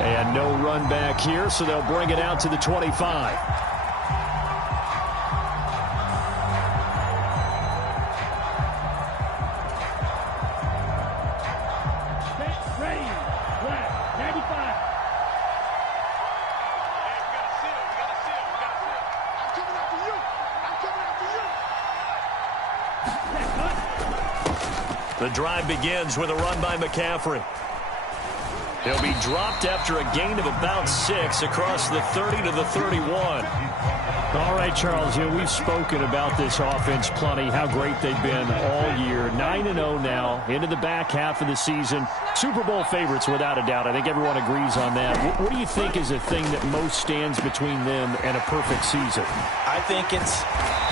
And no run back here, so they'll bring it out to the 25. The drive begins with a run by McCaffrey. He'll be dropped after a gain of about 6 across the 30 to the 31. All right, Charles, we've spoken about this offense plenty, how great they've been all year. 9-0 now, into the back half of the season. Super Bowl favorites, without a doubt. I think everyone agrees on that. What do you think is the thing that most stands between them and a perfect season? I think it's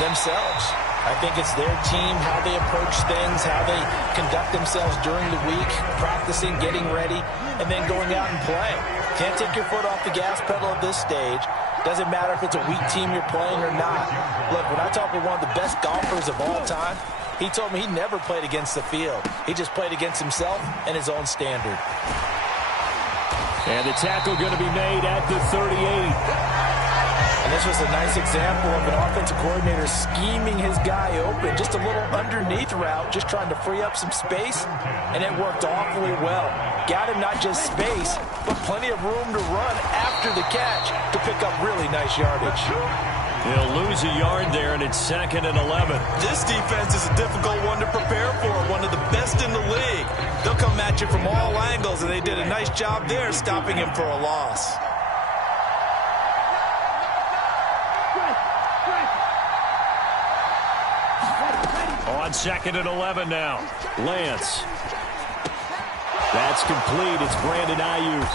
themselves. I think it's their team, how they approach things, how they conduct themselves during the week, practicing, getting ready, and then going out and playing. Can't take your foot off the gas pedal at this stage. Doesn't matter if it's a weak team you're playing or not. Look, when I talk with one of the best golfers of all time, he told me he never played against the field. He just played against himself and his own standard. And the tackle going to be made at the 38. And this was a nice example of an offensive coordinator scheming his guy open. Just a little underneath route, just trying to free up some space, and it worked awfully well. Got him not just space, but plenty of room to run after the catch to pick up really nice yardage. He'll lose a yard there, and it's 2nd and 11. This defense is a difficult one to prepare for, one of the best in the league. They'll come at you from all angles, and they did a nice job there stopping him for a loss. On 2nd and 11 now. Lance. That's complete. It's Brandon Ayuk.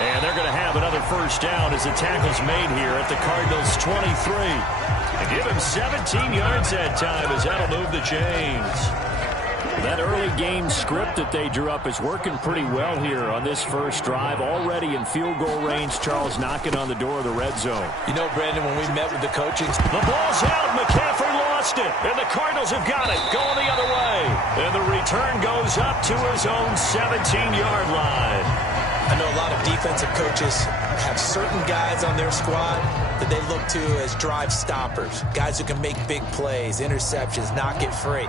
And they're going to have another first down as the tackle's made here at the Cardinals' 23. And give him 17 yards that time as that'll move the chains. That early game script that they drew up is working pretty well here on this first drive. Already in field goal range, Charles knocking on the door of the red zone. You know, Brandon, when we met with the coaching... The ball's out. McCaffrey lost it. And the Cardinals have got it. Going the other way. And the return goes up to his own 17-yard line. I know a lot of defensive coaches have certain guys on their squad that they look to as drive stoppers. Guys who can make big plays, interceptions, knock it free.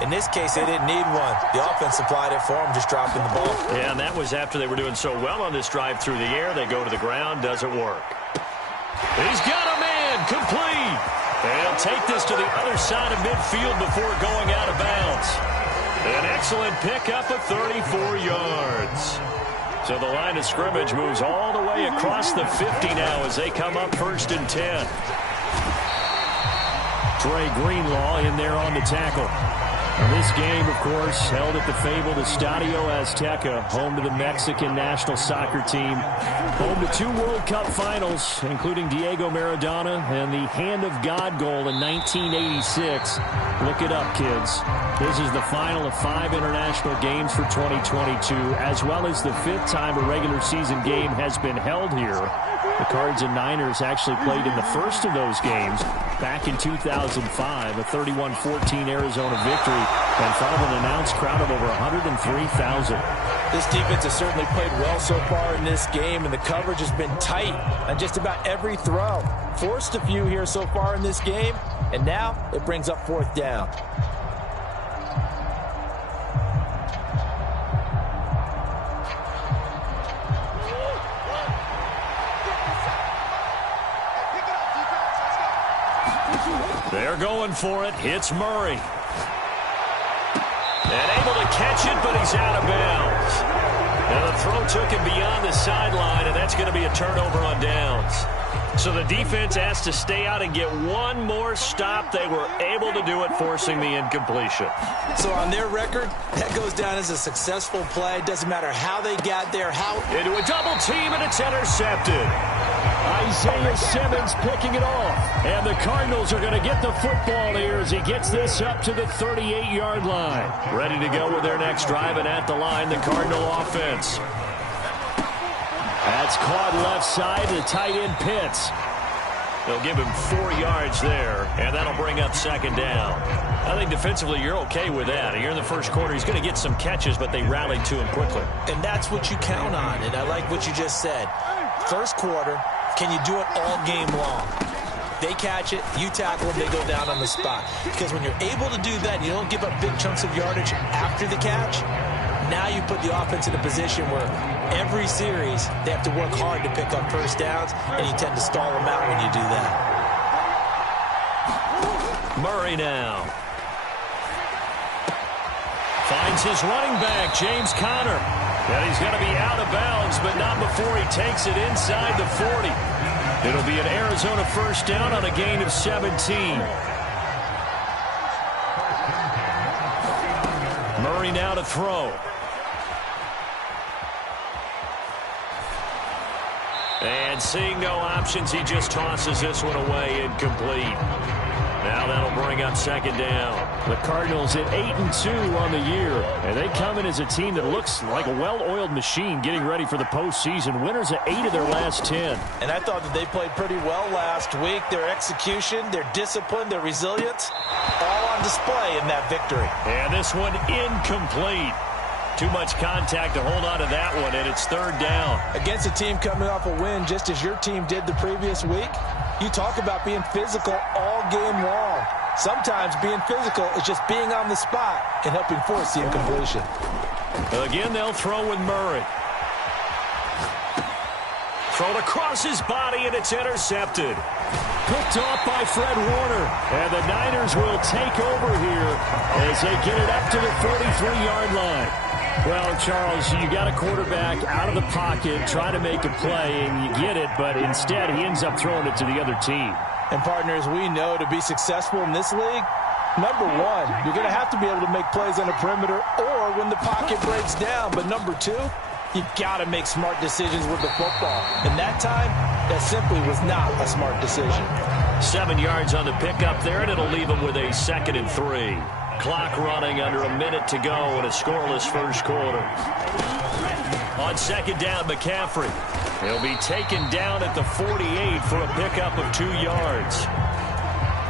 In this case, they didn't need one. The offense supplied it for them, just dropping the ball. Yeah, and that was after they were doing so well on this drive through the air. They go to the ground, doesn't work. He's got a man, complete. And he'll take this to the other side of midfield before going out of bounds. An excellent pickup of 34 yards. So the line of scrimmage moves all the way across the 50 now as they come up 1st and 10. Trey Greenlaw in there on the tackle. And this game, of course, held at the fabled Estadio Azteca, home to the Mexican national soccer team. Home to 2 World Cup finals, including Diego Maradona and the Hand of God goal in 1986. Look it up, kids. This is the final of 5 international games for 2022, as well as the 5th time a regular season game has been held here. The Cards and Niners actually played in the first of those games back in 2005, a 31-14 Arizona victory, in front of an announced crowd of over 103,000. This defense has certainly played well so far in this game, and the coverage has been tight on just about every throw. Forced a few here so far in this game, and now it brings up 4th down. They're going for it. It's Murray. And able to catch it, but he's out of bounds. Now the throw took him beyond the sideline, and that's going to be a turnover on downs. So the defense has to stay out and get one more stop. They were able to do it, forcing the incompletion. So on their record, that goes down as a successful play. Doesn't matter how they got there, how... Into a double team, and it's intercepted. Isaiah Simmons picking it off. And the Cardinals are going to get the football here as he gets this up to the 38-yard line. Ready to go with their next drive, and at the line, the Cardinal offense. That's caught left side to tight end Pitts. They'll give him 4 yards there, and that'll bring up second down. I think defensively you're okay with that. Here in the first quarter, he's going to get some catches, but they rallied to him quickly. And that's what you count on, and I like what you just said. First quarter, can you do it all game long? They catch it, you tackle them, they go down on the spot. Because when you're able to do that, you don't give up big chunks of yardage after the catch. Now you put the offense in a position where every series they have to work hard to pick up first downs, and you tend to stall them out when you do that. Murray now. Finds his running back, James Conner. And he's going to be out of bounds, but not before he takes it inside the 40. It'll be an Arizona first down on a gain of 17. Murray now to throw. And seeing no options, he just tosses this one away, incomplete. Now that'll bring up second down. The Cardinals at 8-2 on the year, and they come in as a team that looks like a well-oiled machine getting ready for the postseason. Winners at 8 of their last 10. And I thought that they played pretty well last week. Their execution, their discipline, their resilience, all on display in that victory. And this one incomplete. Too much contact to hold on to that one, and it's third down. Against a team coming off a win just as your team did the previous week, you talk about being physical all game long. Sometimes being physical is just being on the spot and helping force the incompletion. Again, they'll throw with Murray. Thrown across his body, and it's intercepted. Picked off by Fred Warner. And the Niners will take over here as they get it up to the 43-yard line. Well, Charles, you got a quarterback out of the pocket trying to make a play, and you get it, but instead he ends up throwing it to the other team. And, partners, we know to be successful in this league, number one, you're going to have to be able to make plays on the perimeter or when the pocket breaks down. But number two, you've got to make smart decisions with the football. And that time, that simply was not a smart decision. 7 yards on the pickup there, and it'll leave him with a 2nd and 3. Clock running under a minute to go in a scoreless first quarter. On second down, McCaffrey. He'll be taken down at the 48 for a pickup of 2 yards.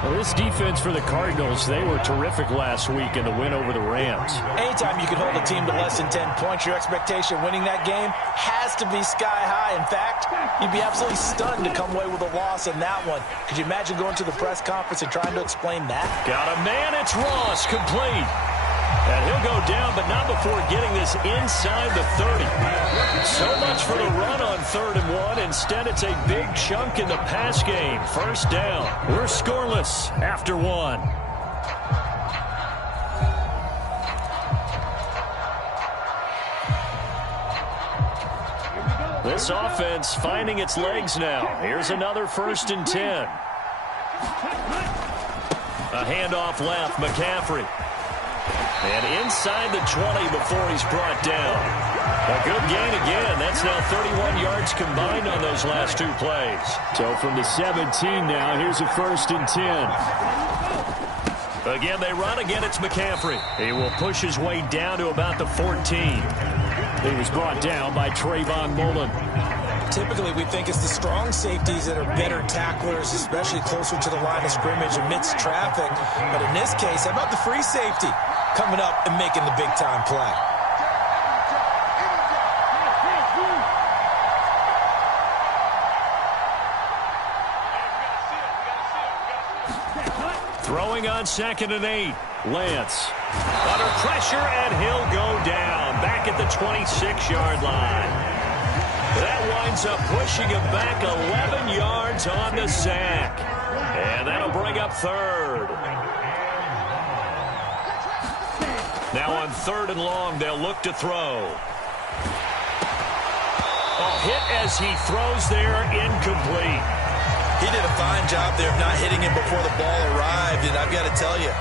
Well, this defense for the Cardinals, they were terrific last week in the win over the Rams. Anytime you can hold a team to less than 10 points, your expectation winning that game has to be sky high. In fact, you'd be absolutely stunned to come away with a loss in that one. Could you imagine going to the press conference and trying to explain that? Got a man, it's Ross, complete. And he'll go down, but not before getting this inside the 30. So much for the run on 3rd and 1. Instead, it's a big chunk in the pass game. First down. We're scoreless after 1. This offense finding its legs now. Here's another 1st and 10. A handoff left, McCaffrey. And inside the 20 before he's brought down. A good gain again. That's now 31 yards combined on those last 2 plays. So from the 17 now, here's a 1st and 10. Again, they run. Again, it's McCaffrey. He will push his way down to about the 14. He was brought down by Trayvon Mullen. Typically, we think it's the strong safeties that are better tacklers, especially closer to the line of scrimmage amidst traffic. But in this case, how about the free safety coming up and making the big-time play? Throwing on 2nd and 8. Lance. Under pressure, and he'll go down. Back at the 26-yard line. That winds up pushing him back 11 yards on the sack. And that'll bring up 3rd. Now on 3rd and long, they'll look to throw. A hit as he throws there, incomplete. He did a fine job there of not hitting him before the ball arrived, and I've got to tell you,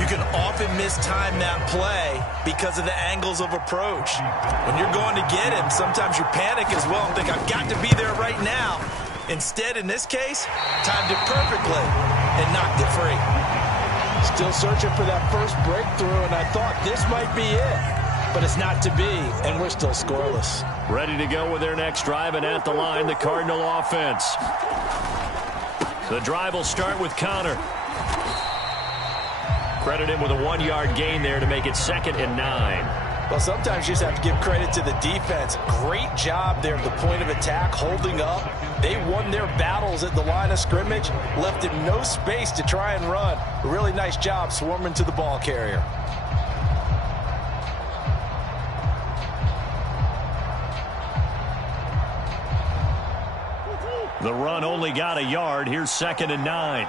you can often mistime that play because of the angles of approach. When you're going to get him, sometimes you panic as well and think, I've got to be there right now. Instead, in this case, timed it perfectly and knocked it free. Still searching for that first breakthrough, and I thought this might be it. But it's not to be, and we're still scoreless. Ready to go with their next drive, and at the line, the Cardinal offense. The drive will start with Connor. Credit him with a 1-yard gain there to make it 2nd and 9. Well, sometimes you just have to give credit to the defense. Great job there at the point of attack, holding up. They won their battles at the line of scrimmage, left him no space to try and run. A really nice job swarming to the ball carrier. The run only got a yard. Here's 2nd and 9.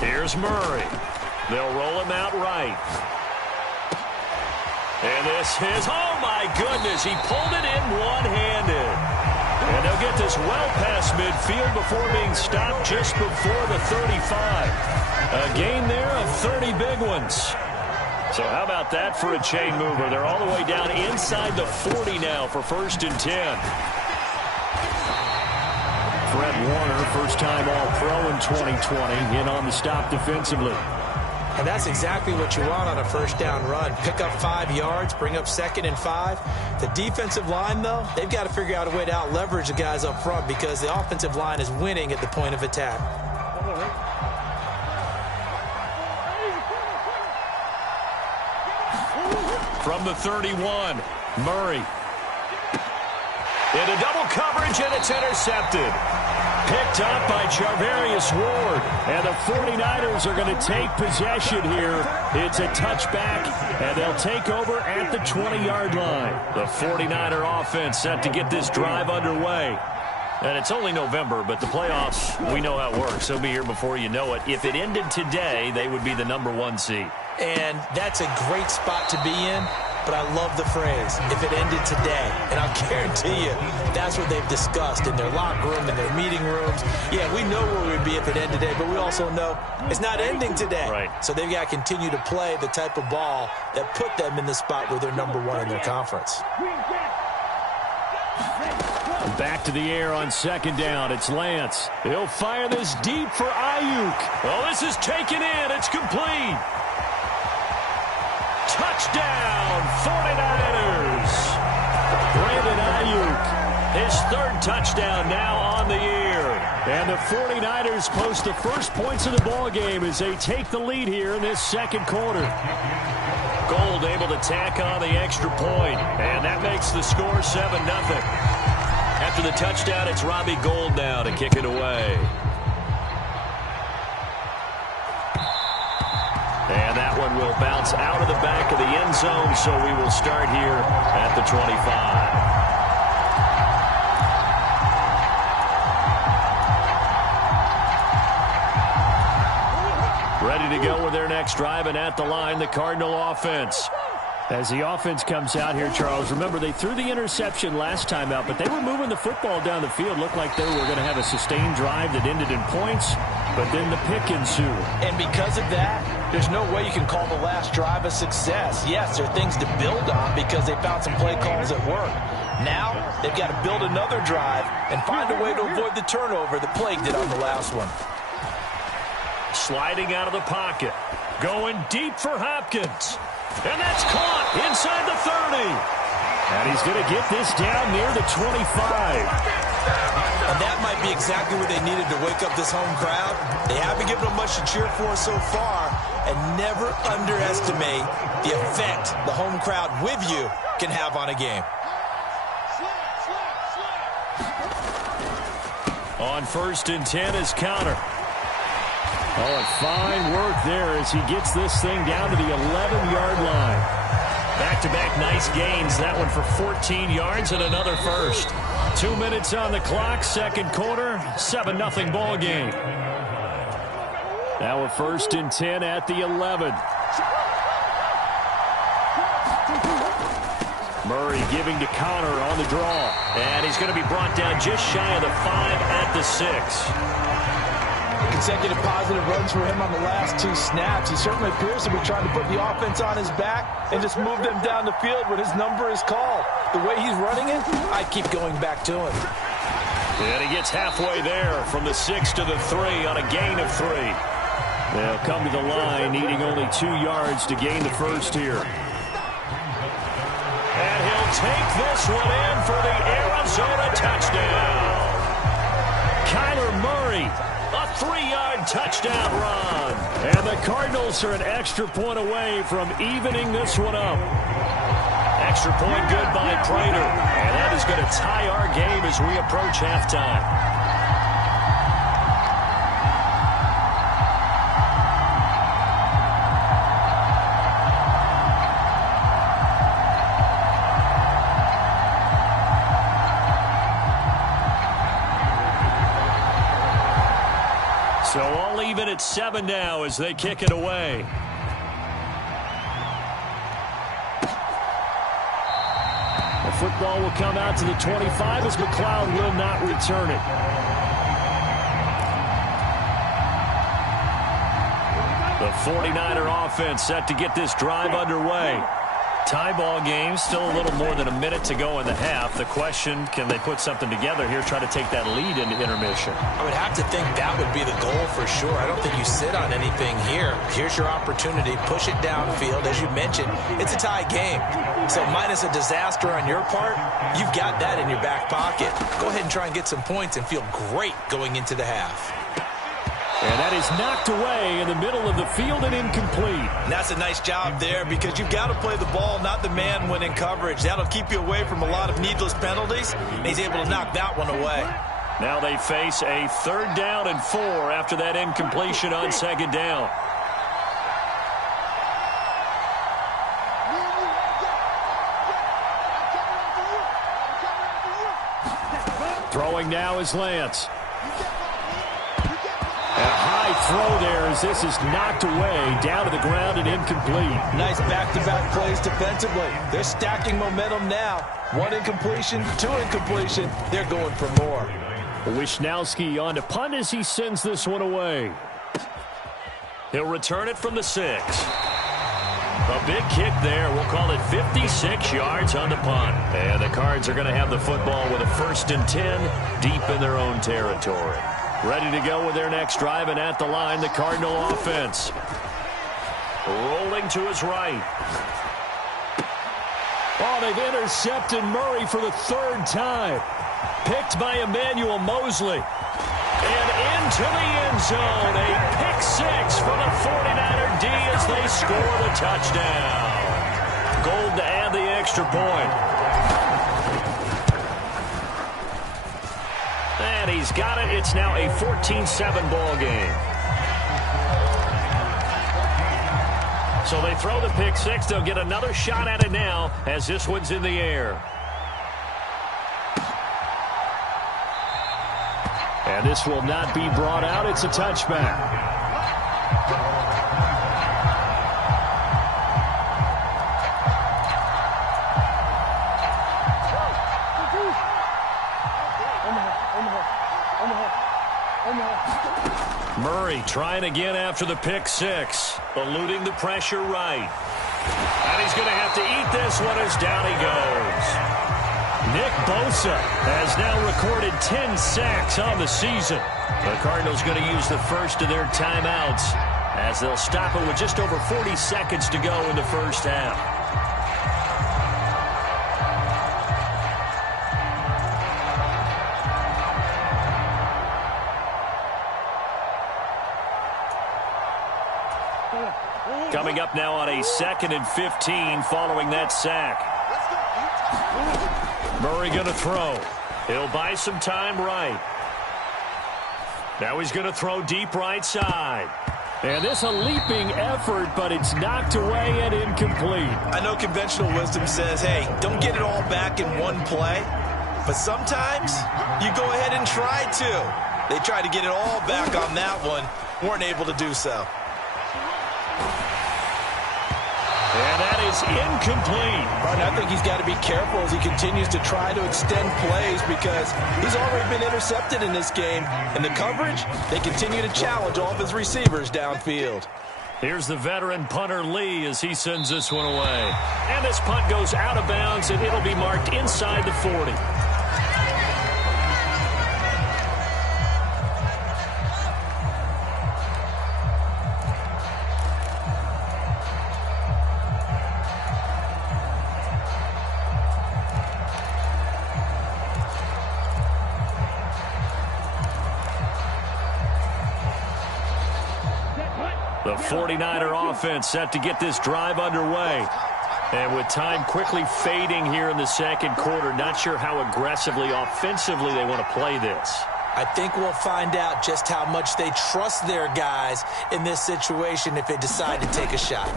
Here's Murray. They'll roll him out right. And this is, oh my goodness, he pulled it in one-handed. And they'll get this well past midfield before being stopped just before the 35. A gain there of 30 big ones. So how about that for a chain mover? They're all the way down inside the 40 now for 1st and 10. Fred Warner, first-time All-Pro in 2020, in on the stop defensively. And that's exactly what you want on a first down run. Pick up 5 yards, bring up 2nd and 5. The defensive line, though, they've got to figure out a way to out-leverage the guys up front because the offensive line is winning at the point of attack. From the 31, Murray. Into double coverage, and it's intercepted. Picked up by Charvarius Ward. And the 49ers are going to take possession here. It's a touchback, and they'll take over at the 20-yard line. The 49er offense set to get this drive underway. And it's only November, but the playoffs, we know how it works. They'll be here before you know it. If it ended today, they would be the #1 seed. And that's a great spot to be in. But I love the phrase, if it ended today. And I'll guarantee you, that's what they've discussed in their locker room, in their meeting rooms. Yeah, we know where we'd be if it ended today, but we also know it's not ending today. Right. So they've got to continue to play the type of ball that put them in the spot where they're #1 in their conference. Back to the air on 2nd down. It's Lance. He'll fire this deep for Ayuk. Oh, this is taken in. It's complete. Touchdown, 49ers. Brandon Ayuk, his 3rd touchdown now on the year. And the 49ers post the first points of the ball game as they take the lead here in this 2nd quarter. Gold able to tack on the extra point, and that makes the score 7-0. After the touchdown, it's Robbie Gould now to kick it away. And that one will bounce out of the back of the end zone, so we will start here at the 25. Ready to go with their next drive, and at the line, the Cardinal offense. As the offense comes out here, Charles, remember they threw the interception last time out, but they were moving the football down the field. Looked like they were going to have a sustained drive that ended in points, but then the pick ensued. And because of that, there's no way you can call the last drive a success. Yes, there are things to build on because they found some play calls at work. Now, they've got to build another drive and find a way to avoid the turnover that plagued it on the last one. Sliding out of the pocket. Going deep for Hopkins. And that's caught inside the 30. And he's going to get this down near the 25. And that might be exactly what they needed to wake up this home crowd. They haven't given them much to cheer for so far. And never underestimate the effect the home crowd with you can have on a game. On 1st and 10 is Connor. Oh, and fine work there as he gets this thing down to the 11-yard line. Back-to-back nice gains. That one for 14 yards and another first. 2 minutes on the clock, 2nd quarter, 7-0 ball game. Now a 1st and 10 at the 11. Murray giving to Connor on the draw. And he's going to be brought down just shy of the 5 at the 6. Consecutive positive runs for him on the last 2 snaps. He certainly appears to be trying to put the offense on his back and just move them down the field when his number is called. The way he's running it, I keep going back to him. And he gets halfway there from the 6 to the 3 on a gain of 3. They'll come to the line needing only 2 yards to gain the first here. And he'll take this one in for the Arizona touchdown. Kyler Murray, a 3-yard touchdown run. And the Cardinals are an extra point away from evening this one up. Extra point good by Prater. And that is going to tie our game as we approach halftime. So all even at 7 now as they kick it away. The football will come out to the 25 as McLeod will not return it. The 49er offense set to get this drive underway. Tie ball game, still a little more than a minute to go in the half. The question, can they put something together here, try to take that lead into intermission? I would have to think that would be the goal for sure. I don't think you sit on anything here. Here's your opportunity. Push it downfield. As you mentioned, it's a tie game. So minus a disaster on your part, you've got that in your back pocket. Go ahead and try and get some points and feel great going into the half. And that is knocked away in the middle of the field and incomplete. And that's a nice job there because you've got to play the ball, not the man when in coverage. That'll keep you away from a lot of needless penalties. And he's able to knock that one away. Now they face a 3rd down and 4 after that incompletion on 2nd down. Throwing now is Lance. A high throw there as this is knocked away, down to the ground and incomplete. Nice back-to-back plays defensively. They're stacking momentum now. 1 incompletion, 2 incompletion. They're going for more. Wisnowski on to punt as he sends this one away. He'll return it from the 6. A big kick there. We'll call it 56 yards on the punt. And the Cards are going to have the football with a 1st and 10 deep in their own territory. Ready to go with their next drive, and at the line, the Cardinal offense. Rolling to his right. Oh, they've intercepted Murray for the 3rd time. Picked by Emmanuel Mosley. And into the end zone. A pick 6 for the 49er D as they score the touchdown. Gold to add the extra point. And he's got it. It's now a 14-7 ball game. So they throw the pick 6. They'll get another shot at it now as this one's in the air. And this will not be brought out. It's a touchback. Murray trying again after the pick 6, eluding the pressure right. And he's going to have to eat this one as down he goes. Nick Bosa has now recorded 10 sacks on the season. The Cardinals going to use the first of their timeouts as they'll stop it with just over 40 seconds to go in the first half. Coming up now on a 2nd and 15 following that sack. Murray going to throw. He'll buy some time right. Now he's going to throw deep right side. And this a leaping effort, but it's knocked away and incomplete. I know conventional wisdom says, hey, don't get it all back in one play. But sometimes you go ahead and try to. They tried to get it all back on that one. Weren't able to do so. And that is incomplete. But I think he's got to be careful as he continues to try to extend plays because he's already been intercepted in this game. And the coverage, they continue to challenge all of his receivers downfield. Here's the veteran punter Lee as he sends this one away. And this punt goes out of bounds, and it'll be marked inside the 40. The 49er offense set to get this drive underway. And with time quickly fading here in the second quarter, not sure how aggressively, offensively they want to play this. I think we'll find out just how much they trust their guys in this situation if they decide to take a shot.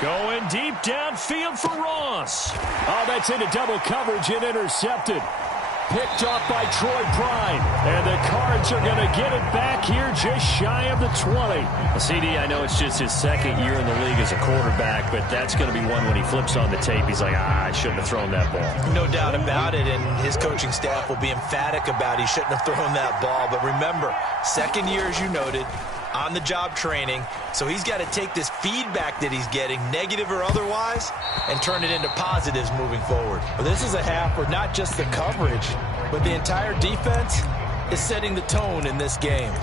Going deep downfield for Ross. Oh, that's into double coverage and intercepted. Picked off by Troy Pride. And the Cards are going to get it back here just shy of the 20. CD, I know it's just his second year in the league as a quarterback, but that's going to be one when he flips on the tape. He's like, I shouldn't have thrown that ball. No doubt about it, and his coaching staff will be emphatic about he shouldn't have thrown that ball. But remember, second year, as you noted, on-the-job training, so he's got to take this feedback that he's getting, negative or otherwise, and turn it into positives moving forward. Well, this is a half where not just the coverage, but the entire defense is setting the tone in this game.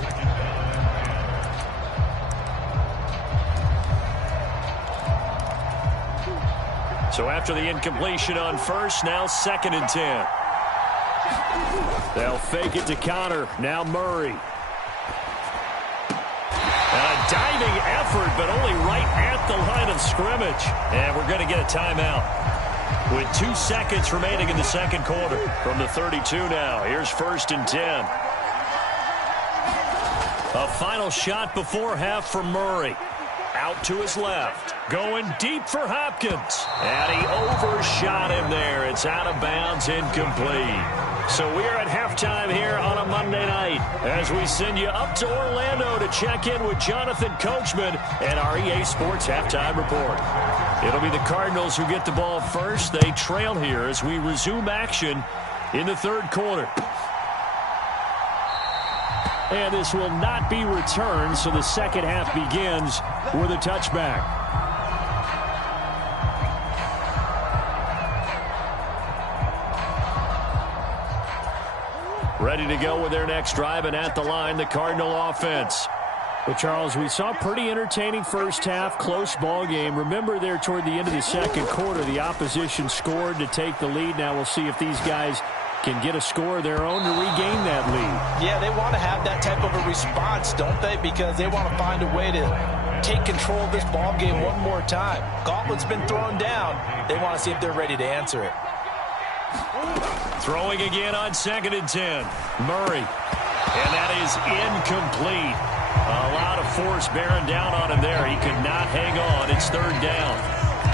So after the incompletion on first, now 2nd and 10. They'll fake it to Connor. Now Murray. A diving effort, but only right at the line of scrimmage. And we're going to get a timeout. With 2 seconds remaining in the second quarter. From the 32 now, here's 1st and 10. A final shot before half for Murray. Out to his left. Going deep for Hopkins. And he overshot him there. It's out of bounds, incomplete. So we're at halftime here on a Monday night as we send you up to Orlando to check in with Jonathan Coachman and our EA Sports Halftime Report. It'll be the Cardinals who get the ball first. They trail here as we resume action in the third quarter. And this will not be returned, so the second half begins with a touchback. Ready to go with their next drive, and at the line, the Cardinal offense. Well, Charles, we saw a pretty entertaining first half, close ball game. Remember there toward the end of the second quarter, the opposition scored to take the lead. Now we'll see if these guys can get a score of their own to regain that lead. Yeah, they want to have that type of a response, don't they? Because they want to find a way to take control of this ball game one more time. Gauntlet's been thrown down. They want to see if they're ready to answer it. Throwing again on 2nd and 10. Murray. And that is incomplete. A lot of force bearing down on him there. He could not hang on. It's 3rd down.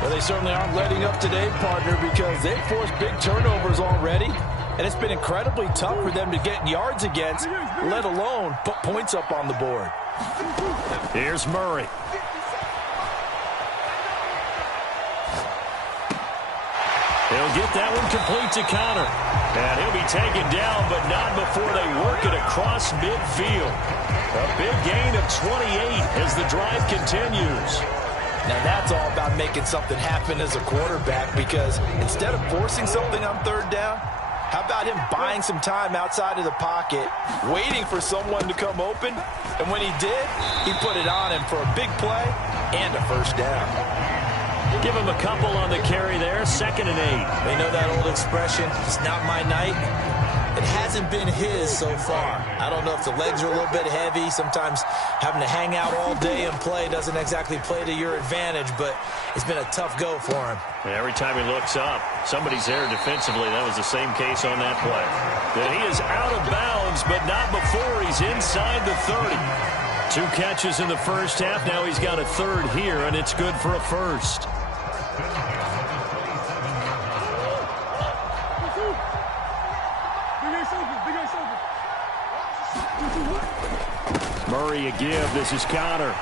Well, they certainly aren't letting up today, partner, because they've forced big turnovers already. And it's been incredibly tough for them to get yards against, let alone put points up on the board. Here's Murray. He'll get that one complete to Connor. And he'll be taken down, but not before they work it across midfield. A big gain of 28 as the drive continues. Now that's all about making something happen as a quarterback, because instead of forcing something on 3rd down, how about him buying some time outside of the pocket, waiting for someone to come open, and when he did, he put it on him for a big play and a first down. Give him a couple on the carry there, 2nd and 8. They know that old expression, it's not my night. It hasn't been his so far. I don't know if the legs are a little bit heavy. Sometimes having to hang out all day and play doesn't exactly play to your advantage, but it's been a tough go for him. And every time he looks up, somebody's there defensively. That was the same case on that play. That he is out of bounds, but not before he's inside the 30. 2 catches in the first half. Now he's got a 3rd here, and it's good for a first. Murray a give. This is Connor.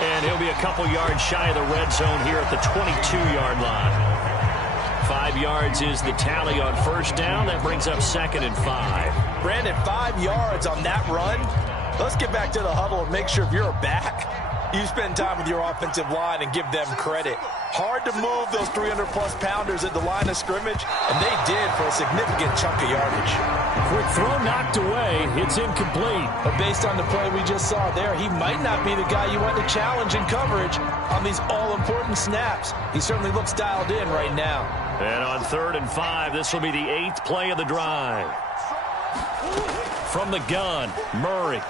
And he'll be a couple yards shy of the red zone here at the 22-yard line. 5 yards is the tally on first down. That brings up 2nd and 5. Brandon, 5 yards on that run. Let's get back to the huddle and make sure if you're a back, you spend time with your offensive line and give them credit. Hard to move those 300-plus pounders at the line of scrimmage, and they did for a significant chunk of yardage. Quick throw knocked away. It's incomplete. But based on the play we just saw there, he might not be the guy you want to challenge in coverage on these all-important snaps. He certainly looks dialed in right now. And on 3rd and 5, this will be the 8th play of the drive. From the gun, Murray.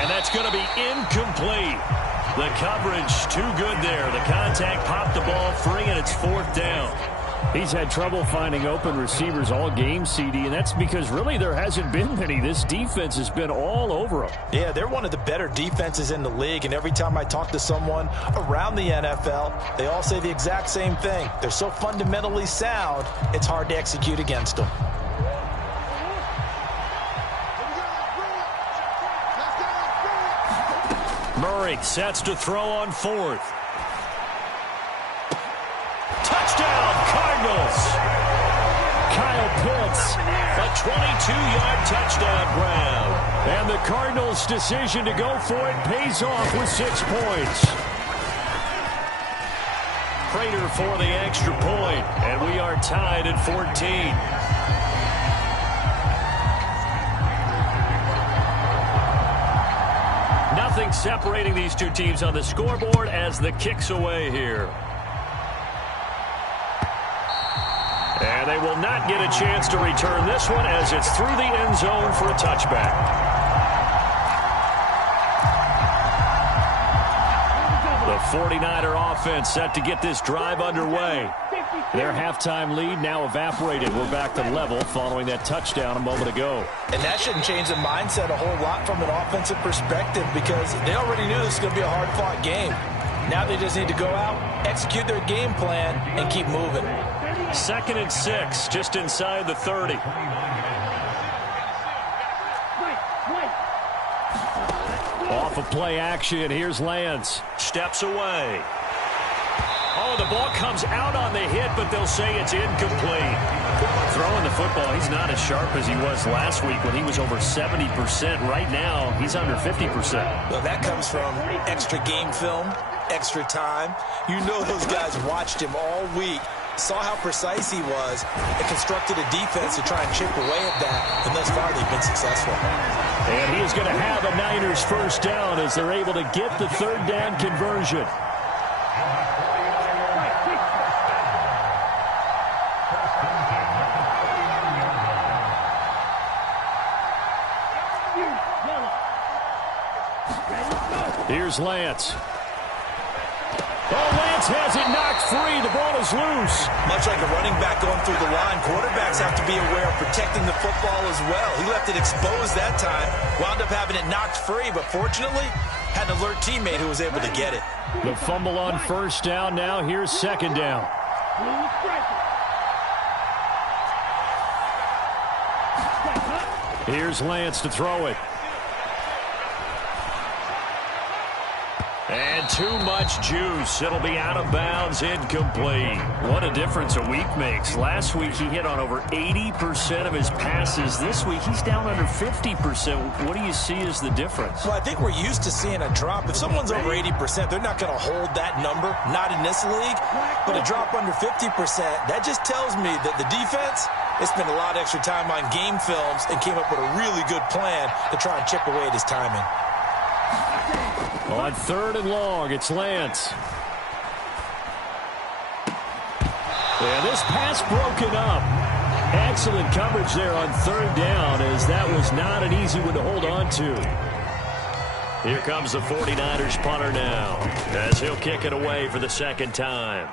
And that's going to be incomplete. The coverage too good there. The contact popped the ball free, and it's 4th down. He's had trouble finding open receivers all game, CD, and that's because really there hasn't been many. This defense has been all over him. Yeah, they're one of the better defenses in the league, and every time I talk to someone around the NFL, they all say the exact same thing. They're so fundamentally sound, it's hard to execute against them. Murray sets to throw on 4th. Touchdown, Cardinals. Kyle Pitts, a 22-yard touchdown grab. And the Cardinals' decision to go for it pays off with 6 points. Prater for the extra point, and we are tied at 14. Nothing separating these two teams on the scoreboard as the kick's away here. And they will not get a chance to return this one as it's through the end zone for a touchback. The 49er offense set to get this drive underway. Their halftime lead now evaporated. We're back to level following that touchdown a moment ago. And that shouldn't change the mindset a whole lot from an offensive perspective because they already knew this was going to be a hard-fought game. Now they just need to go out, execute their game plan, and keep moving. 2nd and 6, just inside the 30. Off of play action, here's Lance. Steps away. Oh, the ball comes out on the hit, but they'll say it's incomplete. Throwing the football, he's not as sharp as he was last week when he was over 70%. Right now, he's under 50%. Well, that comes from extra game film, extra time. You know those guys watched him all week, saw how precise he was, and constructed a defense to try and chip away at that, and thus far they've been successful. And he is going to have a Niners first down as they're able to get the 3rd down conversion. Here's Lance. Oh, Lance has it knocked free. The ball is loose. Much like a running back going through the line, quarterbacks have to be aware of protecting the football as well. He left it exposed that time, wound up having it knocked free, but fortunately had an alert teammate who was able to get it. The fumble on first down now. Here's 2nd down. Here's Lance to throw it. And too much juice. It'll be out of bounds, incomplete. What a difference a week makes. Last week he hit on over 80% of his passes. This week he's down under 50%. What do you see as the difference? Well, I think we're used to seeing a drop. If someone's over 80%, they're not going to hold that number, not in this league. But a drop under 50%, that just tells me that the defense, they spent a lot of extra time on game films and came up with a really good plan to try and chip away at his timing. On 3rd and long, it's Lance. And this pass broken up. Excellent coverage there on 3rd down, as that was not an easy one to hold on to. Here comes the 49ers punter now, as he'll kick it away for the 2nd time.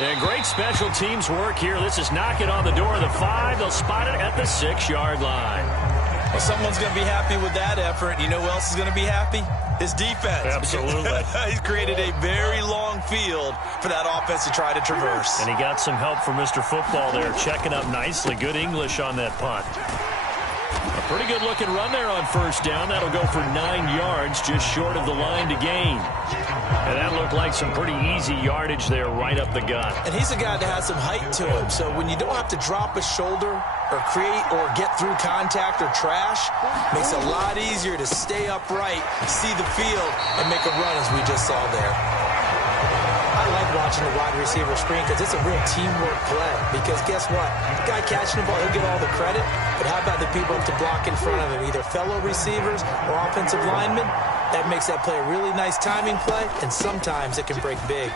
And great special teams work here. This is knocking on the door of the 5. They'll spot it at the 6-yard line. Well, someone's going to be happy with that effort. You know who else is going to be happy? His defense. Absolutely. He's created a very long field for that offense to try to traverse. And he got some help from Mr. Football there, checking up nicely. Good English on that punt. A pretty good-looking run there on first down. That'll go for 9 yards, just short of the line to gain. And that looked like some pretty easy yardage there right up the gut. And he's a guy that has some height to him, so when you don't have to drop a shoulder or create or get through contact or trash, makes it a lot easier to stay upright, see the field, and make a run as we just saw there. I like watching the wide receiver screen because it's a real teamwork play. Because guess what? The guy catching the ball, he'll get all the credit. But how about the people up to block in front of him, either fellow receivers or offensive linemen? That makes that play a really nice timing play, and sometimes it can break big.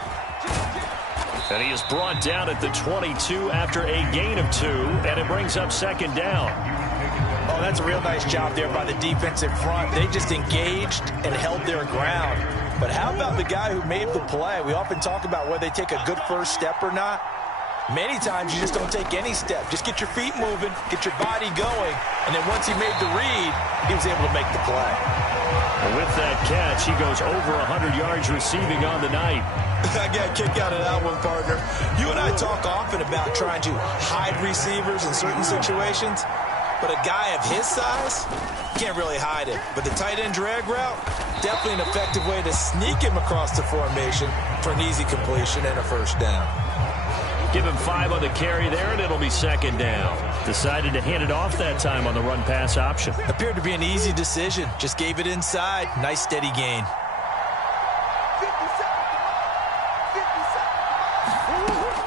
And he is brought down at the 22 after a gain of 2, and it brings up second down. Oh, that's a real nice job there by the defensive front. They just engaged and held their ground. But how about the guy who made the play? We often talk about whether they take a good first step or not. Many times you just don't take any step. Just get your feet moving, get your body going, and then once he made the read, he was able to make the play. And with that catch, he goes over 100 yards receiving on the night. I got a kick out of that one, partner. You and I talk often about trying to hide receivers in certain situations, but a guy of his size can't really hide him. But the tight end drag route, definitely an effective way to sneak him across the formation for an easy completion and a first down. Give him 5 on the carry there, and it'll be second down. Decided to hand it off that time on the run-pass option. Appeared to be an easy decision. Just gave it inside. Nice, steady gain.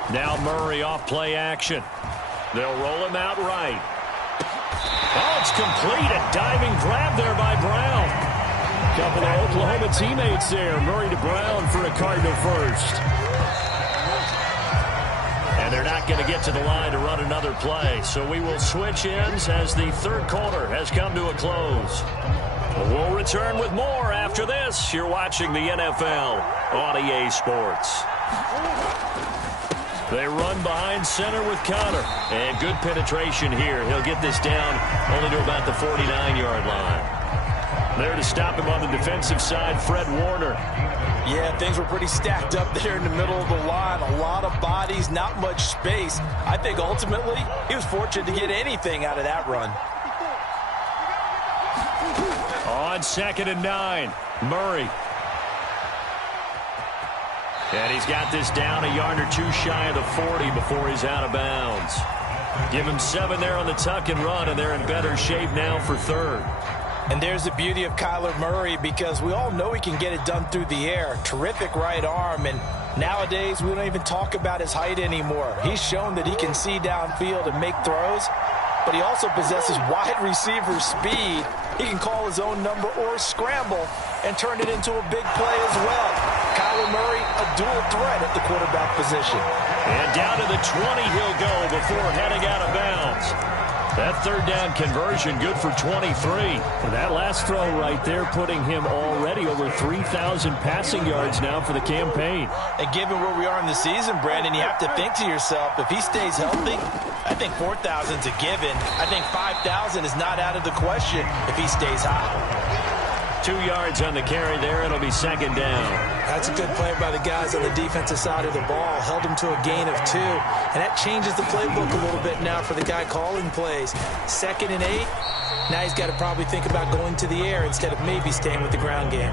Now Murray off play action. They'll roll him out right. Oh, it's complete. A diving grab there by Brown. Couple of Oklahoma teammates there. Murray to Brown for a Cardinal first. And they're not going to get to the line to run another play. So we will switch ends as the third quarter has come to a close. We'll return with more after this. You're watching the NFL on EA Sports. They run behind center with Connor. And good penetration here. He'll get this down only to about the 49-yard line. There to stop him on the defensive side, Fred Warner. Yeah, things were pretty stacked up there in the middle of the line. A lot of bodies, not much space. I think ultimately he was fortunate to get anything out of that run. On 2nd and 9, Murray. And he's got this down a yard or 2 shy of the 40 before he's out of bounds. Give him 7 there on the tuck and run, and they're in better shape now for third. And there's the beauty of Kyler Murray, because we all know he can get it done through the air. Terrific right arm, and nowadays we don't even talk about his height anymore. He's shown that he can see downfield and make throws, but he also possesses wide receiver speed. He can call his own number or scramble and turn it into a big play as well. Kyler Murray, a dual threat at the quarterback position. And down to the 20 he'll go before heading out of bounds. That third down conversion good for 23. And that last throw right there putting him already over 3,000 passing yards now for the campaign. And given where we are in the season, Brandon, you have to think to yourself, if he stays healthy, I think 4,000's a given. I think 5,000 is not out of the question if he stays hot. 2 yards on the carry there. It'll be second down. That's a good play by the guys on the defensive side of the ball. Held him to a gain of 2. And that changes the playbook a little bit now for the guy calling plays. 2nd and 8. Now he's got to probably think about going to the air instead of maybe staying with the ground game.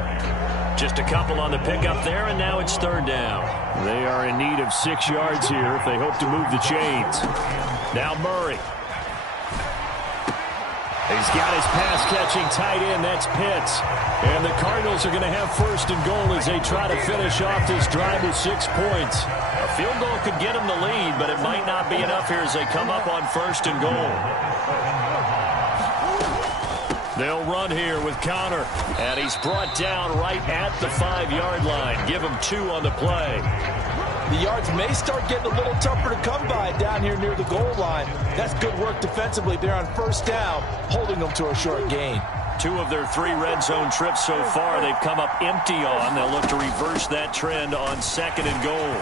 Just a couple on the pickup there, and now it's third down. They are in need of 6 yards here if they hope to move the chains. Now Murray. He's got his pass-catching tight end. That's Pitts. And the Cardinals are going to have 1st and goal as they try to finish off this drive with 6 points. A field goal could get them the lead, but it might not be enough here as they come up on 1st and goal. They'll run here with Connor. And he's brought down right at the 5-yard line. Give him 2 on the play. The yards may start getting a little tougher to come by down here near the goal line. That's good work defensively there on 1st down, holding them to a short gain. 2 of their 3 red zone trips so far they've come up empty on. They'll look to reverse that trend on 2nd and goal.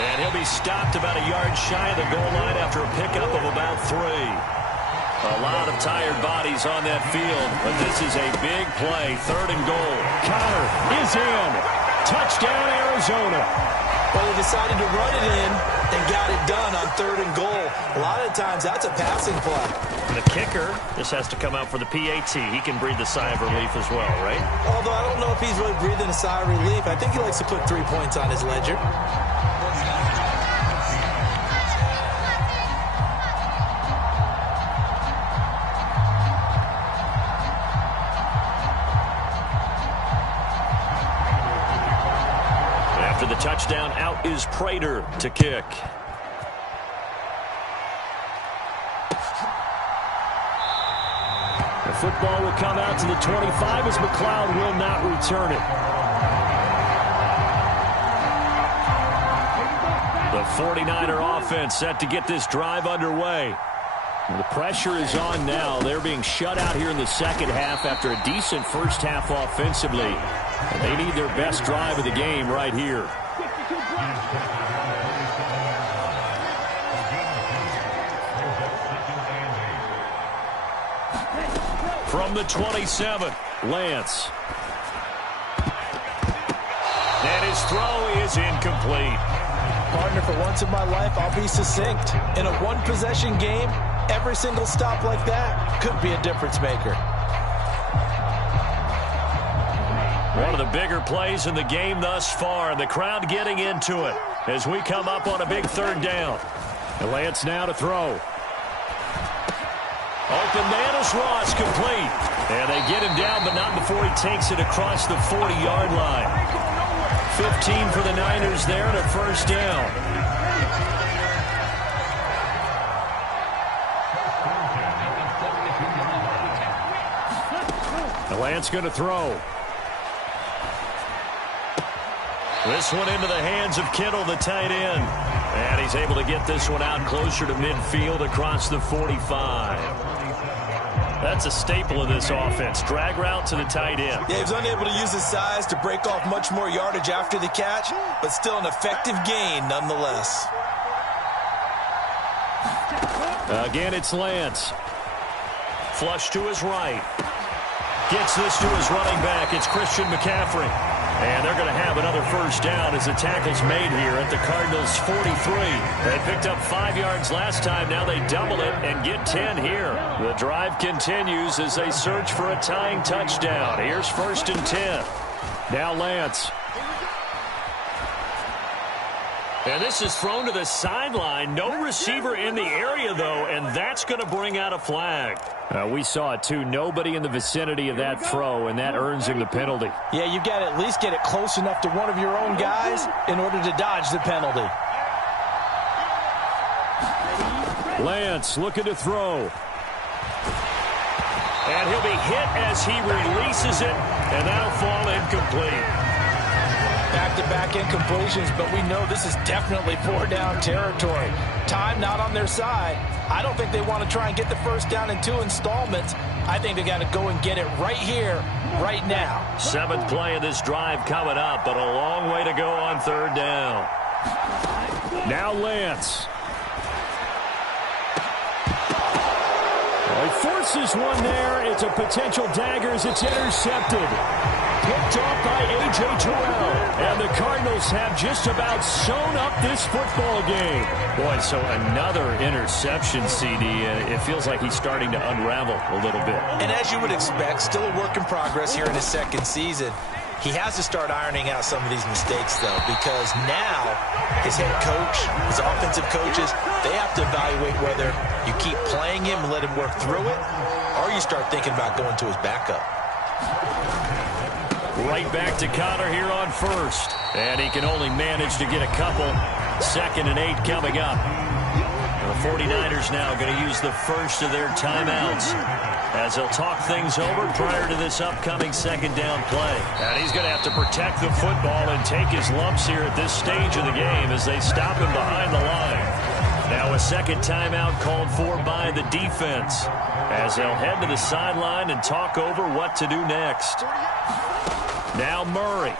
And he'll be stopped about a yard shy of the goal line after a pickup of about 3. A lot of tired bodies on that field, but this is a big play. 3rd and goal. Connor is in. Touchdown, Arizona. Well, they decided to run it in and got it done on 3rd and goal. A lot of times, that's a passing play. The kicker, this has to come out for the PAT. He can breathe a sigh of relief as well, right? Although I don't know if he's really breathing a sigh of relief. I think he likes to put 3 points on his ledger. After the touchdown, out is Prater to kick. The football will come out to the 25 as McLeod will not return it. The 49er offense set to get this drive underway. The pressure is on now. They're being shut out here in the second half after a decent first half offensively. And they need their best drive of the game right here. From the 27, Lance. And his throw is incomplete. Partner, for once in my life, I'll be succinct. In a one-possession game, every single stop like that could be a difference maker. One of the bigger plays in the game thus far. The crowd getting into it as we come up on a big third down. And Lance now to throw. Open man is Ross, complete. And they get him down, but not before he takes it across the 40-yard line. 15 for the Niners there and a first down. And Lance going to throw. This one into the hands of Kittle, the tight end. And he's able to get this one out closer to midfield across the 45. That's a staple of this offense. Drag route to the tight end. Yeah, he was unable to use his size to break off much more yardage after the catch, but still an effective gain nonetheless. Again, it's Lance. Flush to his right. Gets this to his running back. It's Christian McCaffrey. And they're going to have another first down as the tackle's made here at the Cardinals' 43. They picked up 5 yards last time. Now they double it and get 10 here. The drive continues as they search for a tying touchdown. Here's 1st and 10. Now Lance. And this is thrown to the sideline. No receiver in the area, though, and that's going to bring out a flag. We saw it, too. Nobody in the vicinity of that throw, and that earns him the penalty. Yeah, you've got to at least get it close enough to one of your own guys in order to dodge the penalty. Lance looking to throw. And he'll be hit as he releases it, and that'll fall incomplete. Back-to-back incompletions, but we know this is definitely 4-down territory. Time not on their side. I don't think they want to try and get the first down in 2 installments. I think they got to go and get it right here, right now. 7th play of this drive coming up, but a long way to go on 3rd down. Now Lance. Well, he forces one there. It's a potential dagger as it's intercepted. Picked off by A.J. Terrell. And the Cardinals have just about sewn up this football game. Boy, so another interception, CD. It feels like he's starting to unravel a little bit. And as you would expect, still a work in progress here in his 2nd season. He has to start ironing out some of these mistakes, though, because now his head coach, his offensive coaches, they have to evaluate whether you keep playing him and let him work through it, or you start thinking about going to his backup. Right back to Connor here on 1st. And he can only manage to get a couple. 2nd and 8 coming up. The 49ers now going to use the first of their timeouts as they'll talk things over prior to this upcoming 2nd down play. And he's going to have to protect the football and take his lumps here at this stage of the game as they stop him behind the line. Now a 2nd timeout called for by the defense as they'll head to the sideline and talk over what to do next. Now Murray.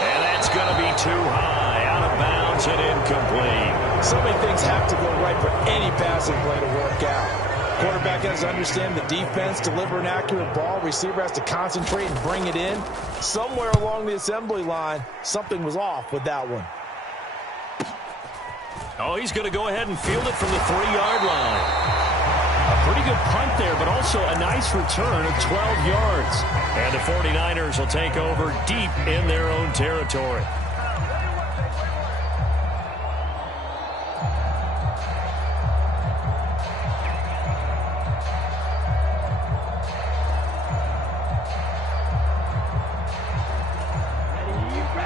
And that's going to be too high. Out of bounds and incomplete. So many things have to go right for any passing play to work out. Quarterback has to understand the defense, deliver an accurate ball. Receiver has to concentrate and bring it in. Somewhere along the assembly line, something was off with that one. Oh, he's going to go ahead and field it from the 3-yard line. A pretty good punt there, but also a nice return of 12 yards. And the 49ers will take over deep in their own territory.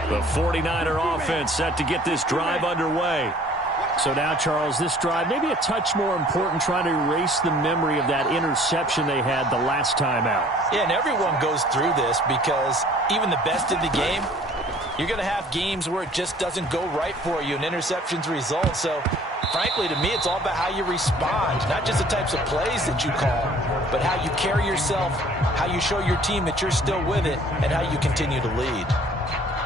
The 49er offense set to get this drive underway. So now, Charles, this drive maybe a touch more important, trying to erase the memory of that interception they had the last time out. Yeah, and everyone goes through this because even the best in the game, You're going to have games where it just doesn't go right for you and interceptions result. So, frankly, to me, it's all about how you respond, not just the types of plays that you call, but how you carry yourself, how you show your team that you're still with it, and how you continue to lead.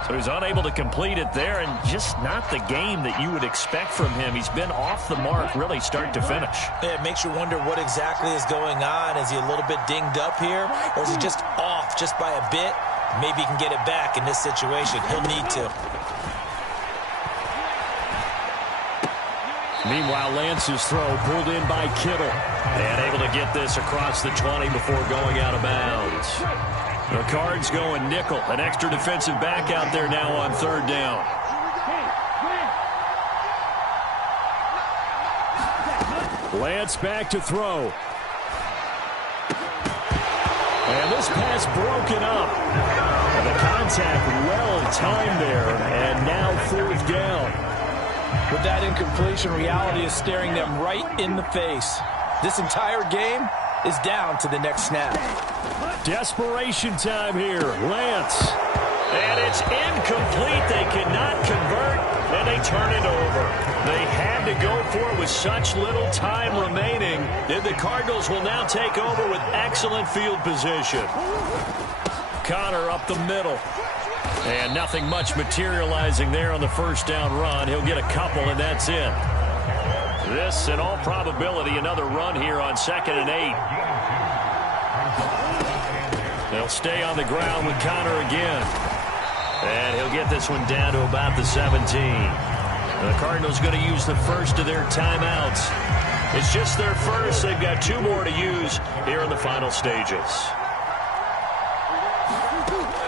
So he's unable to complete it there, and just not the game that you would expect from him. He's been off the mark really start to finish. Yeah, it makes you wonder what exactly is going on. Is he a little bit dinged up here, or is he just off just by a bit? Maybe he can get it back in this situation. He'll need to. Meanwhile, Lance's throw pulled in by Kittle. And able to get this across the 20 before going out of bounds. The Cards going nickel. An extra defensive back out there now on third down. Lance back to throw. And this pass broken up. And the contact well timed there. And now fourth down. With that incompletion, reality is staring them right in the face. This entire game is down to the next snap. Desperation time here. Lance. And it's incomplete. They cannot convert, and they turn it over. They had to go for it with such little time remaining. And the Cardinals will now take over with excellent field position. Connor up the middle. And nothing much materializing there on the first down run. He'll get a couple, and that's it. This, in all probability, another run here on 2nd and 8. They'll stay on the ground with Connor again. And he'll get this one down to about the 17. The Cardinals going to use the first of their timeouts. It's just their first. They've got 2 more to use here in the final stages.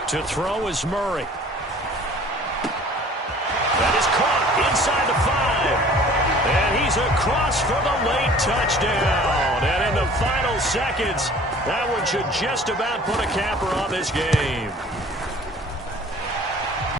To throw is Murray. That is caught inside the 5. And he's across for the late touchdown. And in the final seconds, that one should just about put a capper on this game.